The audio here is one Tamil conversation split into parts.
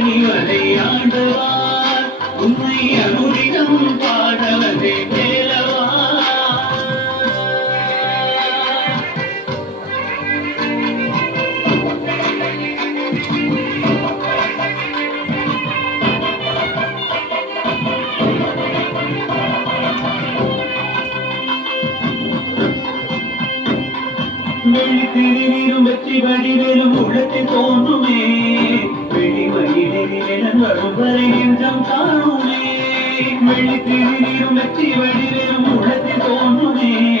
மணி வரையாடுவார் உண்மை அனுதினம் பாடவதே தேலவா வெளித்திரி வெற்றி வடிவெலும் உலகத்தில் தோன்றுமே. நெஞ்சம் காணுமே. வெளித்திரும் வெற்றி வடிவேலும் உள்ளத்தில் தோன்றுமே.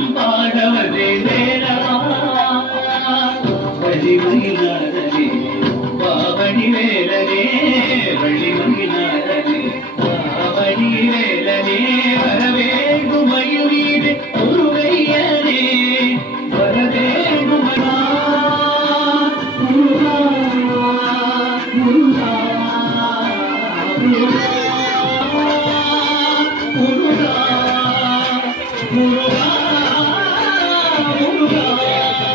அனுதினம் பாடவதே வேறவா வழிமயிலாரே பாவடி வேலனே வழிமயிலாரே பாவடி வேலனே வரவேண்டும் மயூரீடு முருகையனே வரவேண்டும் முருகா முருகா முருகா முருகா முருகா Vamos,